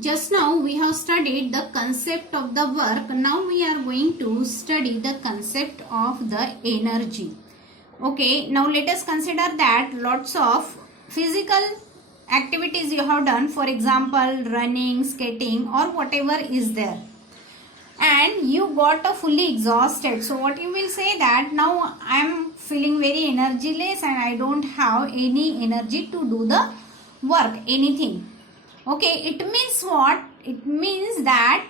Just now we have studied the concept of the work. Now we are going to study the concept of the energy. Okay, now let us consider that lots of physical activities you have done, for example running, skating or whatever is there, and you got a fully exhausted. So what you will say that now I am feeling very energyless and I don't have any energy to do the work, anything. Okay, it means what? It means that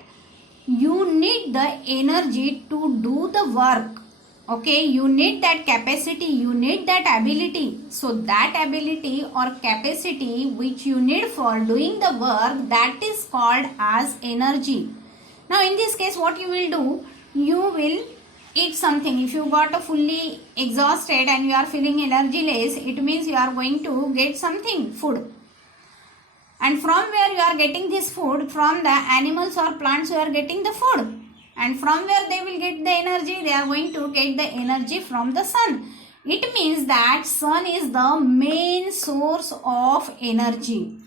you need the energy to do the work. Okay, you need that capacity, you need that ability. So that ability or capacity which you need for doing the work, that is called as energy. Now in this case what you will do, you will eat something. If you got a fully exhausted and you are feeling energyless, it means you are going to get something, food. And from where you are getting this food? From the animals or plants you are getting the food. And from where they will get the energy? They are going to get the energy from the sun. It means that sun is the main source of energy.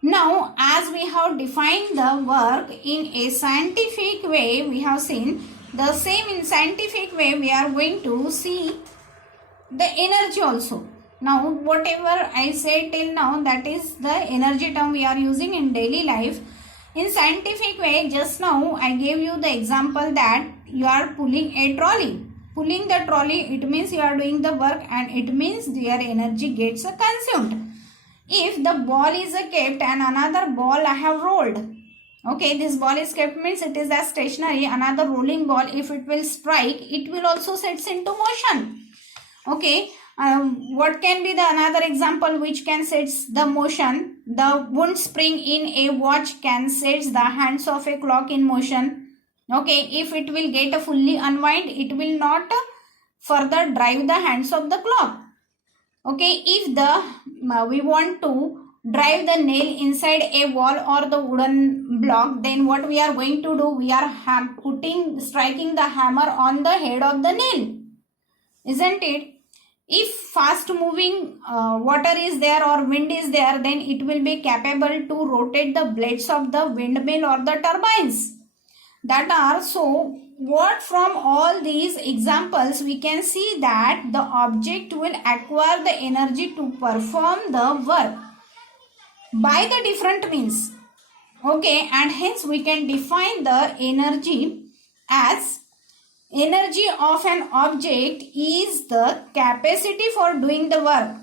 Now as we have defined the work in a scientific way, we have seen the same in scientific way we are going to see the energy also. Now whatever I said till now, that is the energy term we are using in daily life. In scientific way, just now I gave you the example that you are pulling a trolley. Pulling the trolley, it means you are doing the work and it means your energy gets consumed. If the ball is kept and another ball I have rolled. Okay, this ball is kept means it is a stationary. Another rolling ball, if it will strike, it will also sets into motion. Okay. What can be the another example which can set the motion? The wound spring in a watch can set the hands of a clock in motion. Okay, if it will get a fully unwind, it will not further drive the hands of the clock. Okay, if we want to drive the nail inside a wall or the wooden block, then what we are going to do? We are striking the hammer on the head of the nail, isn't it? If fast moving water is there or wind is there, then it will be capable to rotate the blades of the windmill or the turbines that are. So what from all these examples we can see that the object will acquire the energy to perform the work by the different means. Okay, and hence we can define the energy as energy of an object is the capacity for doing the work.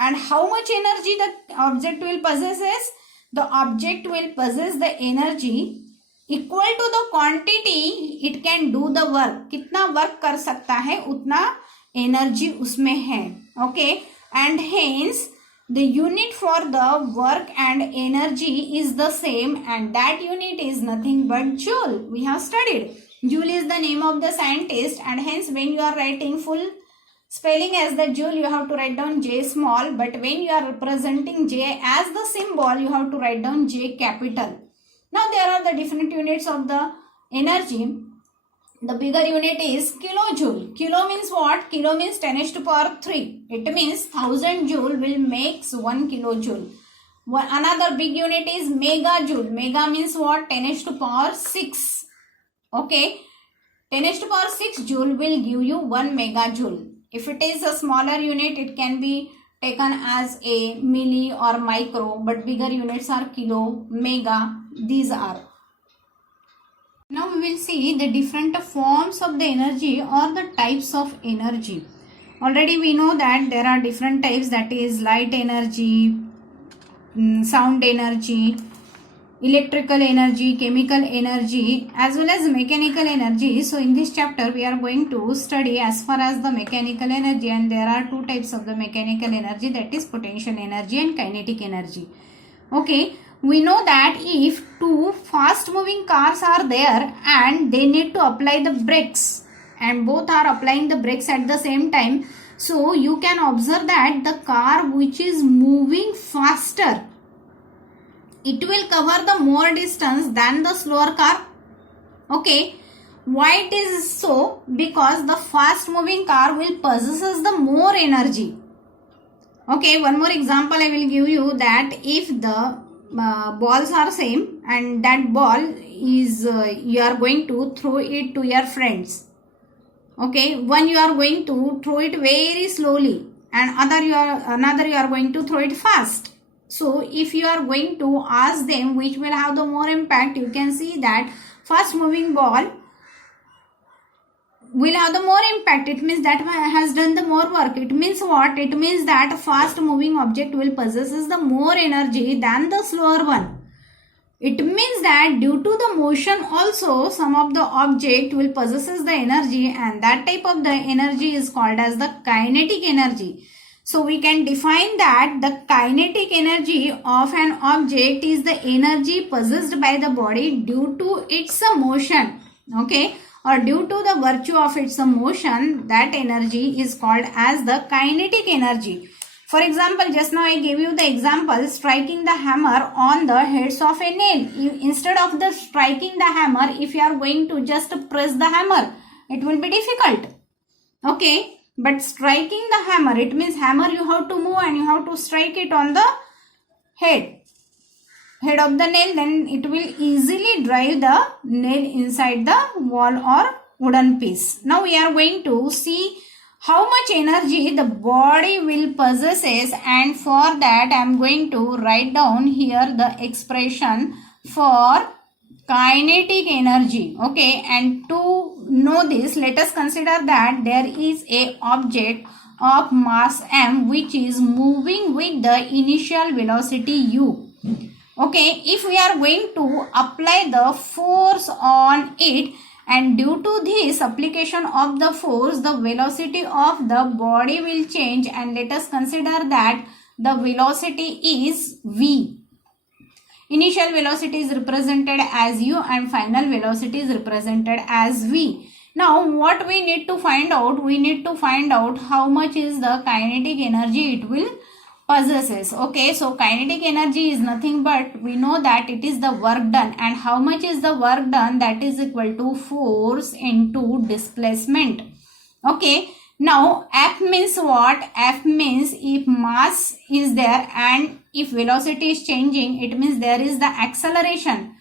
And how much energy the object will possess is? The object will possess the energy equal to the quantity it can do the work. कितना work कर सकता है उतना energy उसमें है. Okay, and hence the unit for the work and energy is the same, and that unit is nothing but joule. We have studied. Joule is the name of the scientist, and hence when you are writing full spelling as the joule, you have to write down J small, but when you are representing J as the symbol, you have to write down J capital. Now there are the different units of the energy. The bigger unit is kilojoule. Kilo means what? Kilo means 10 to the power 3. It means 1000 joule will make 1 kilojoule. Another big unit is megajoule. Mega means what? 10 to the power 6. Okay, 10 to the power 6 joule will give you 1 megajoule. If it is a smaller unit, it can be taken as a milli or micro, but bigger units are kilo, mega, these are. Now we will see the different forms of the energy or the types of energy. Already we know that there are different types, that is light energy, sound energy, electrical energy, chemical energy, as well as mechanical energy. So in this chapter we are going to study as far as the mechanical energy, and there are two types of the mechanical energy, that is potential energy and kinetic energy. Okay, we know that if two fast moving cars are there and they need to apply the brakes and both are applying the brakes at the same time, so you can observe that the car which is moving faster, it will cover the more distance than the slower car. Okay, why it is so? Because the fast moving car will possesses the more energy. Okay, one more example I will give you, that if the balls are same, and that ball is you are going to throw it to your friends. Okay, one you are going to throw it very slowly, and another you are going to throw it fast. So if you are going to ask them which will have the more impact, you can see that fast moving ball will have the more impact. It means that has done the more work. It means what? It means that a fast moving object will possesses the more energy than the slower one. It means that due to the motion also, some of the object will possesses the energy, and that type of the energy is called as the kinetic energy. So we can define that the kinetic energy of an object is the energy possessed by the body due to its motion. Okay, or due to the virtue of its motion, that energy is called as the kinetic energy. For example, just now I gave you the example, striking the hammer on the heads of a nail. Instead of the striking the hammer, if you are going to just press the hammer, it will be difficult. Okay, but striking the hammer, it means hammer you have to move and you have to strike it on the head of the nail, then it will easily drive the nail inside the wall or wooden piece. Now we are going to see how much energy the body will possesses, and for that I am going to write down here the expression for kinetic energy. Okay, and to know this, let us consider that there is a object of mass m which is moving with the initial velocity u. Okay, if we are going to apply the force on it, and due to this application of the force, the velocity of the body will change, and let us consider that the velocity is v. Initial velocity is represented as u and final velocity is represented as v. Now what we need to find out? We need to find out how much is the kinetic energy it will possesses. Okay, so kinetic energy is nothing but we know that it is the work done, and how much is the work done? That is equal to force into displacement. Okay, now F means what? F means if mass is there and if velocity is changing, it means there is the acceleration.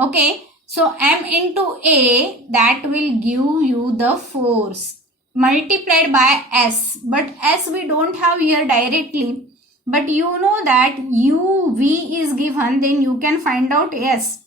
Okay, so m into a, that will give you the force multiplied by s, but s we don't have here directly. But you know that uv is given, then you can find out s.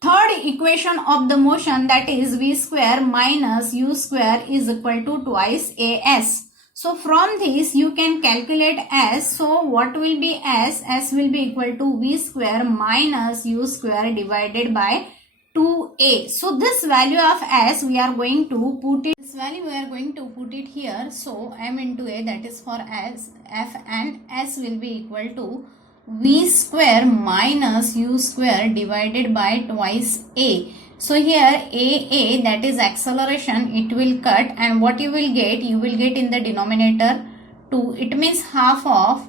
Third equation of the motion, that is v square minus u square is equal to twice as. So from this you can calculate s. So what will be s? S will be equal to v square minus u square divided by 2a. So this value of s we are going to put it. This value we are going to put it here. So m into a, that is for s, f, and s will be equal to v square minus u square divided by twice a. So here a, that is acceleration, it will cut, and what you will get? You will get in the denominator 2. It means half of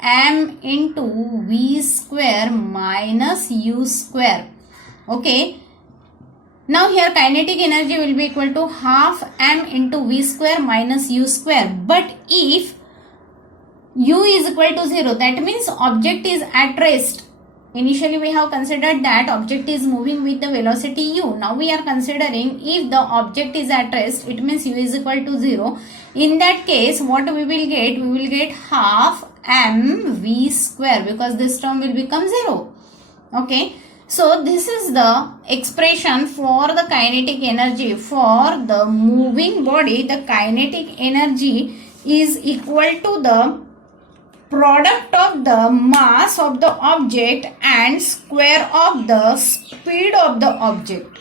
m into v square minus u square. Okay. Now here kinetic energy will be equal to half m into v square minus u square. But if u is equal to 0, that means object is at rest. Initially we have considered that object is moving with the velocity u. Now we are considering if the object is at rest, it means u is equal to 0. In that case, what we will get? We will get half m v square, because this term will become 0. Okay. So this is the expression for the kinetic energy. For the moving body, the kinetic energy is equal to the product of the mass of the object and square of the speed of the object.